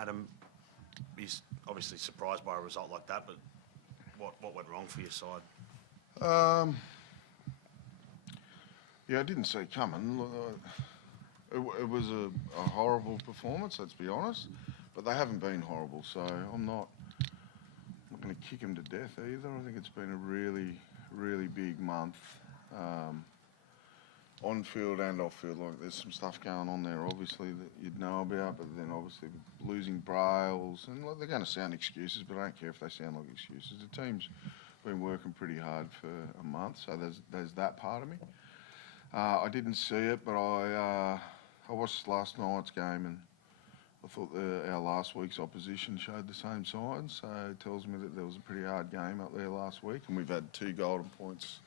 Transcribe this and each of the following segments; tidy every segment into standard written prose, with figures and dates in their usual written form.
Adam, he's obviously surprised by a result like that, but what went wrong for your side? Yeah, I didn't see it coming. It was a horrible performance, let's be honest, but they haven't been horrible, so I'm not going to kick them to death either. I think it's been a really, really big month, on field and off field. Like, there's some stuff going on there, obviously, that you'd know about, but then obviously losing Brails, and they're going to sound excuses, but I don't care if they sound like excuses. The team's been working pretty hard for a month, so there's that part of me. I didn't see it, but I watched last night's game, and I thought our last week's opposition showed the same signs. So it tells me that there was a pretty hard game up there last week, and we've had 2 golden points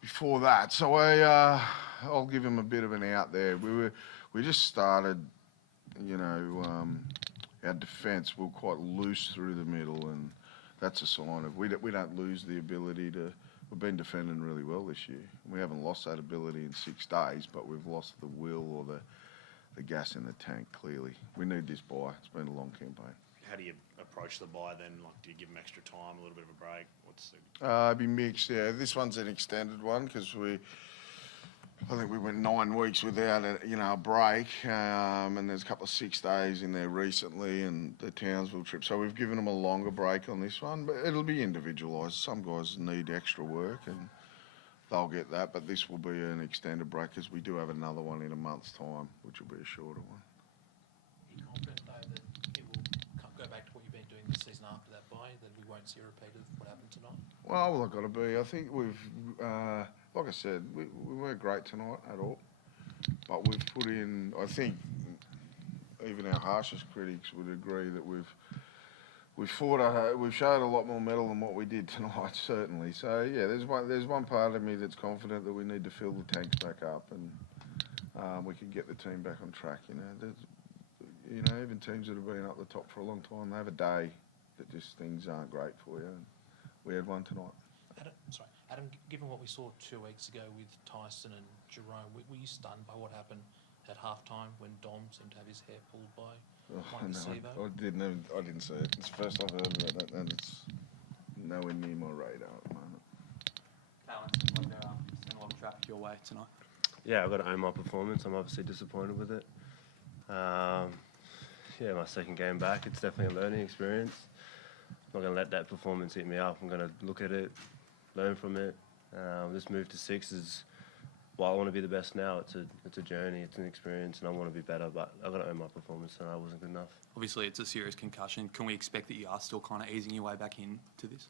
before that. So I'll give him a bit of an out there. We just started, our defence. We're quite loose through the middle, and that's a sign of we don't lose the ability to. We've been defending really well this year. We haven't lost that ability in 6 days, but we've lost the will or the gas in the tank, clearly. We need this bye. It's been a long campaign. How do you approach the bye then? Like, do you give them extra time, a little bit of a break? It'd be mixed, yeah. This one's an extended one because I think we went 9 weeks without a break, and there's a couple of 6 days in there recently, and the Townsville trip. So we've given them a longer break on this one, but it'll be individualised. Some guys need extra work, and they'll get that. But this will be an extended break because we do have another one in a month's time, which will be a shorter one. Are you confident though that it will go back to what you've been doing this season after that bye, that we won't see a repeat of what happened tonight? Well, I've got to be. I think we've. Like I said, we weren't great tonight at all, but we've put in. I think even our harshest critics would agree that we've showed a lot more mettle than what we did tonight, certainly. So yeah, there's one part of me that's confident that we need to fill the tanks back up, and we can get the team back on track. Even teams that have been up the top for a long time, they have a day that just things aren't great for you. And we had one tonight. Adam, given what we saw 2 weeks ago with Tyson and Jerome, were you stunned by what happened at halftime when Dom seemed to have his hair pulled by Mike Acevo? I didn't see it. It's the first I've heard of it, and it's nowhere near my radar at the moment. Alan, seemed like sent a lot of traffic your way tonight. Yeah, I've got to own my performance. I'm obviously disappointed with it. My second game back, it's definitely a learning experience. I'm not going to let that performance hit me up. I'm going to look at it, learn from it. This move to 6 is, I want to be the best now. It's a journey, it's an experience, and I want to be better, but I've got to own my performance, and I wasn't good enough. Obviously, it's a serious concussion. Can we expect that you are still kind of easing your way back into this?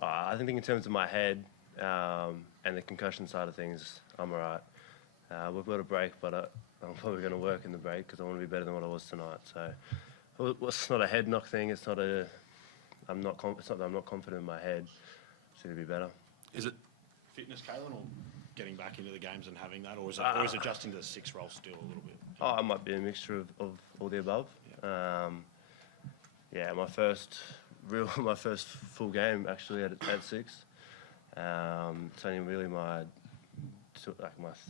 I think in terms of my head and the concussion side of things, I'm all right. We've got a break, but I'm probably going to work in the break because I want to be better than what I was tonight. So it's not a head knock thing. It's not that I'm not confident in my head. It's going to be better. Is it fitness, Kalen, or getting back into the games and having that, or is it just into the 6 role still a little bit? I might be a mixture of all the above. Yeah. My first full game actually at 6. It's only really my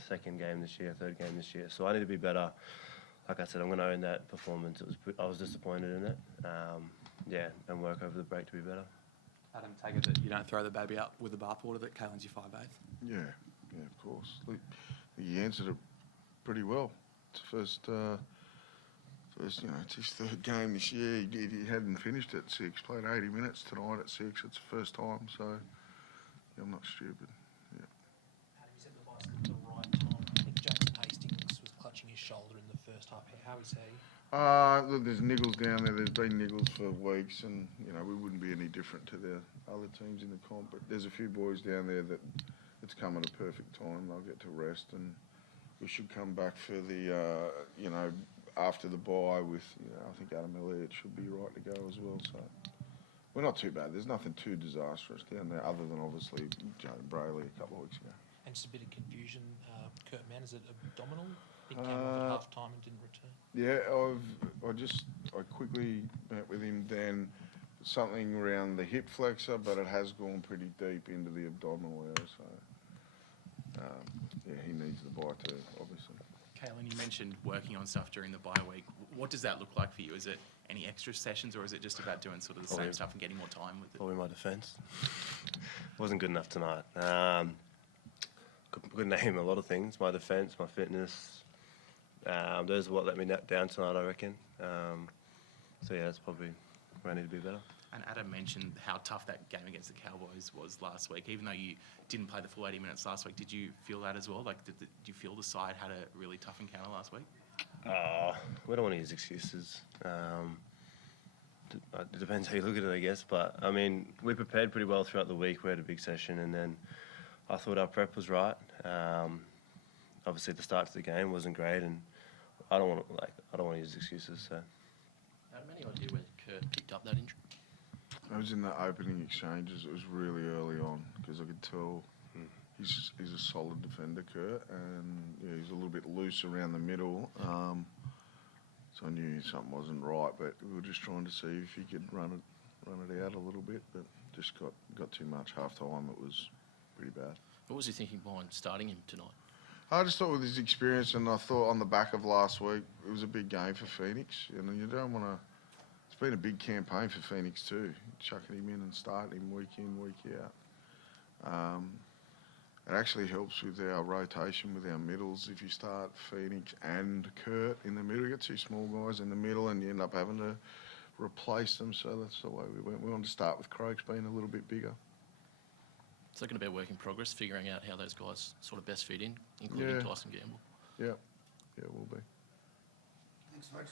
second game this year, third game this year. So I need to be better. Like I said, I'm going to own that performance. I was disappointed in it. And work over the break to be better. Adam, take it that you don't throw the baby out with the bathwater, that Kalen's your 5'8". Yeah, of course. He answered it pretty well. It's first, it's his third game this year. He hadn't finished at 6. Played 80 minutes tonight at 6. It's the first time, so I'm not stupid. Yeah. Adam, you said the vice at the right time. I think Jackson Hastings was clutching his shoulder in the first half. How is he? Look, there's niggles down there. There's been niggles for weeks, and we wouldn't be any different to the other teams in the comp. But there's a few boys down there that it's come at a perfect time. They'll get to rest, and we should come back for the after the bye with I think Adam Elliott should be right to go as well. So we're not too bad. There's nothing too disastrous down there, other than obviously Jaden Brayley a couple of weeks ago. And just a bit of confusion. Kurt Mann, is it abdominal? He came off at half time and didn't return. Yeah, I quickly met with him then. Something around the hip flexor, but it has gone pretty deep into the abdominal area. So he needs the bye too, obviously. Kalen, you mentioned working on stuff during the bye week. What does that look like for you? Is it any extra sessions, or is it just about doing sort of the Probably- same stuff and getting more time with it? Probably my defence. Wasn't good enough tonight. Could name a lot of things. My defence, my fitness. Those are what let me down tonight, I reckon. So yeah, that's probably where I need to be better. And Adam mentioned how tough that game against the Cowboys was last week. Even though you didn't play the full 80 minutes last week, did you feel that as well? Like, did you feel the side had a really tough encounter last week? We don't want to use excuses. It depends how you look at it, I guess. But, I mean, we prepared pretty well throughout the week. We had a big session, and then I thought our prep was right. Obviously, the start to the game wasn't great, and I don't want to use excuses. So. Adam, any idea where Kurt picked up that injury? I was in the opening exchanges. It was really early on because I could tell he's a solid defender, Kurt, and yeah, he's a little bit loose around the middle. So I knew something wasn't right, but we were just trying to see if he could run it out a little bit, but just got too much half time. It was pretty bad. What was he thinking behind starting him tonight? I just thought with his experience, and I thought on the back of last week, it was a big game for Phoenix, and you don't want to. It's been a big campaign for Phoenix too, chucking him in and starting him week in, week out. It actually helps with our rotation with our middles. If you start Phoenix and Kurt in the middle, you get two small guys in the middle, and you end up having to replace them. So that's the way we went. We wanted to start with Croaks being a little bit bigger. It's going to be a work in progress, figuring out how those guys sort of best fit in, including Tyson Gamble. Yeah, we'll be. Thanks, folks.